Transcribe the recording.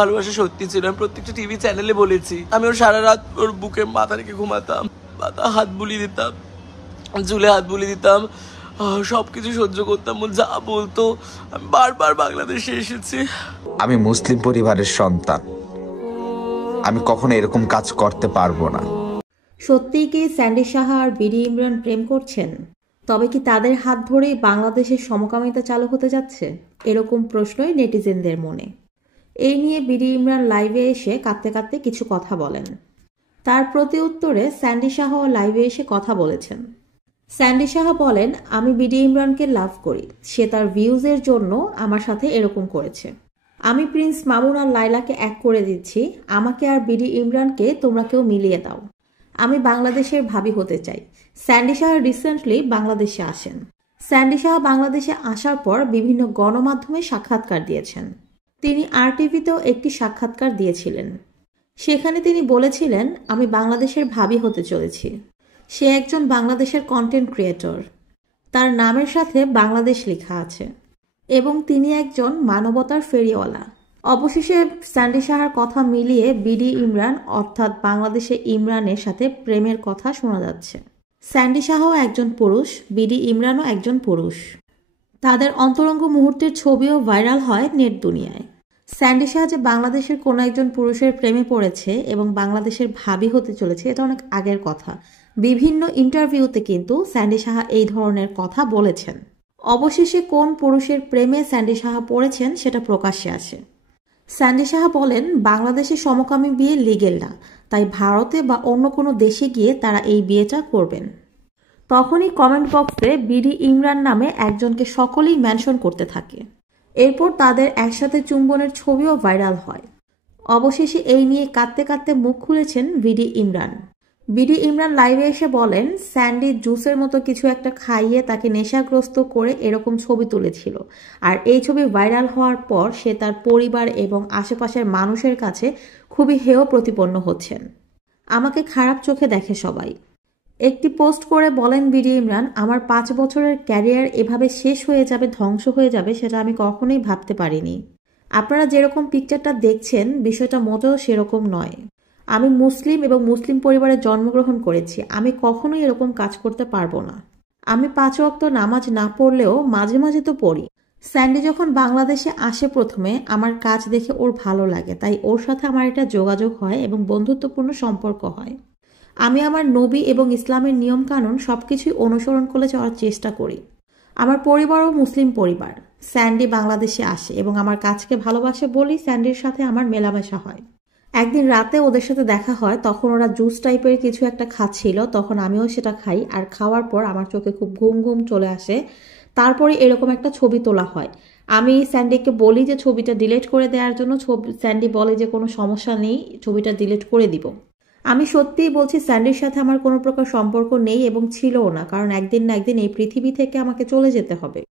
ভালোবাসা সত্যি ছিল। আমি প্রত্যেকটা টিভি চ্যানেলে বলেছি। আমি ওর সারা রাত ওর বুকে মাথা রেখে ঘুমাতাম, মাথা হাত বুলিয়ে দিতাম, চুলে হাত বুলিয়ে দিতাম, সবকিছু সহ্য করতাম। ও যা বলতো। আমি বারবার বাংলাদেশে এসেছি। আমি মুসলিম পরিবারের সন্তান, আমি কখনো এরকম কাজ করতে পারবো না। সত্যিই কি স্যান্ডি সাহা আর বিডি ইমরান প্রেম করছেন? তবে কি তাদের হাত ধরেই বাংলাদেশের সমকামিতা চালু হতে যাচ্ছে? এরকম প্রশ্নই নেটিজেনদের মনে। এই নিয়ে বিডি ইমরান লাইভে এসে কাঁদতে কাঁদতে কিছু কথা বলেন। তার প্রতি উত্তরে স্যান্ডি সাহাও লাইভে এসে কথা বলেছেন। স্যান্ডি সাহা বলেন, আমি বিডি ইমরানকে লাভ করি, সে তার ভিউজের জন্য আমার সাথে এরকম করেছে। আমি প্রিন্স মামুন আর লাইলাকে এক করে দিচ্ছি, আমাকে আর বিডি ইমরানকে তোমরা কেউ মিলিয়ে দাও। আমি বাংলাদেশের ভাবি হতে চাই। স্যান্ডি সাহা রিসেন্টলি বাংলাদেশে আসেন। স্যান্ডি সাহা বাংলাদেশে আসার পর বিভিন্ন গণমাধ্যমে সাক্ষাৎকার দিয়েছেন। তিনি আরটিভিতেও একটি সাক্ষাৎকার দিয়েছিলেন। সেখানে তিনি বলেছিলেন, আমি বাংলাদেশের ভাবি হতে চলেছি। সে একজন বাংলাদেশের কন্টেন্ট ক্রিয়েটর, তার নামের সাথে বাংলাদেশ লেখা আছে, এবং তিনি একজন মানবতার ফেরিওয়ালা। অবশেষে স্যান্ডি সাহার কথা মিলিয়ে বিডি ইমরান অর্থাৎ বাংলাদেশে ইমরানের সাথে প্রেমের কথা শোনা যাচ্ছে। স্যান্ডি সাহাও একজন পুরুষ, বিডি ইমরানও একজন পুরুষ। তাদের অন্তরঙ্গ মুহূর্তের ছবিও ভাইরাল হয় নেট দুনিয়ায়। স্যান্ডি সাহা যে বাংলাদেশের কোনো একজন পুরুষের প্রেমে পড়েছে এবং বাংলাদেশের ভাবি হতে চলেছে, এটা অনেক আগের কথা। বিভিন্ন ইন্টারভিউতে কিন্তু স্যান্ডি সাহা এই ধরনের কথা বলেছেন। অবশেষে কোন পুরুষের প্রেমে স্যান্ডি সাহা পড়েছেন সেটা প্রকাশ্যে আসে। স্যান্ডি সাহা বলেন, বাংলাদেশে সমকামী বিয়ে লিগেল না, তাই ভারতে বা অন্য কোনো দেশে গিয়ে তারা এই বিয়েটা করবেন। তখনই কমেন্ট বক্সে বিডি ইমরান নামে একজনকে সকলেই মেনশন করতে থাকে। এরপর তাদের একসাথে চুম্বনের ছবিও ভাইরাল হয়। অবশেষে এই নিয়ে কাঁদতে কাঁদতে মুখ খুলেছেন বিডি ইমরান। বিডি ইমরান লাইভে এসে বলেন, স্যান্ডি জুসের মতো কিছু একটা খাইয়ে তাকে নেশাগ্রস্ত করে এরকম ছবি তুলেছিল, আর এই ছবি ভাইরাল হওয়ার পর সে তার পরিবার এবং আশেপাশের মানুষের কাছে খুবই হেয় প্রতিপন্ন হচ্ছেন। আমাকে খারাপ চোখে দেখে সবাই। একটি পোস্ট করে বলেন বিডি ইমরান, আমার 5 বছরের ক্যারিয়ার এভাবে শেষ হয়ে যাবে, ধ্বংস হয়ে যাবে, সেটা আমি কখনোই ভাবতে পারিনি। আপনারা যেরকম পিকচারটা দেখছেন, বিষয়টা মোটেও সেরকম নয়। আমি মুসলিম এবং মুসলিম পরিবারে জন্মগ্রহণ করেছি, আমি কখনোই এরকম কাজ করতে পারবো না। আমি 5 ওয়াক্ত নামাজ না পড়লেও মাঝে মাঝে তো পড়ি। স্যান্ডি যখন বাংলাদেশে আসে প্রথমে, আমার কাজ দেখে ওর ভালো লাগে, তাই ওর সাথে আমার একটা যোগাযোগ হয় এবং বন্ধুত্বপূর্ণ সম্পর্ক হয়। আমি আমার নবী এবং ইসলামের নিয়মকানুন সবকিছুই অনুসরণ করে চলার চেষ্টা করি। আমার পরিবারও মুসলিম পরিবার। স্যান্ডি বাংলাদেশে আসে এবং আমার কাজকে ভালোবাসে বলেই স্যান্ডির সাথে আমার মেলামেশা হয়। একদিন রাতে ওদের সাথে দেখা হয়, তখন ওরা জুস টাইপের কিছু একটা খাচ্ছিল, তখন আমিও সেটা খাই, আর খাওয়ার পর আমার চোখে খুব ঘুম ঘুম চলে আসে। তারপরে এরকম একটা ছবি তোলা হয়। আমি স্যান্ডিকে বলি যে ছবিটা ডিলিট করে দেওয়ার জন্য, স্যান্ডি বলে যে কোনো সমস্যা নেই, ছবিটা ডিলিট করে দিব। আমি সত্যিই বলছি, স্যান্ডির সাথে আমার কোনো প্রকার সম্পর্ক নেই এবং ছিলও না, কারণ একদিন না একদিন এই পৃথিবী থেকে আমাকে চলে যেতে হবে।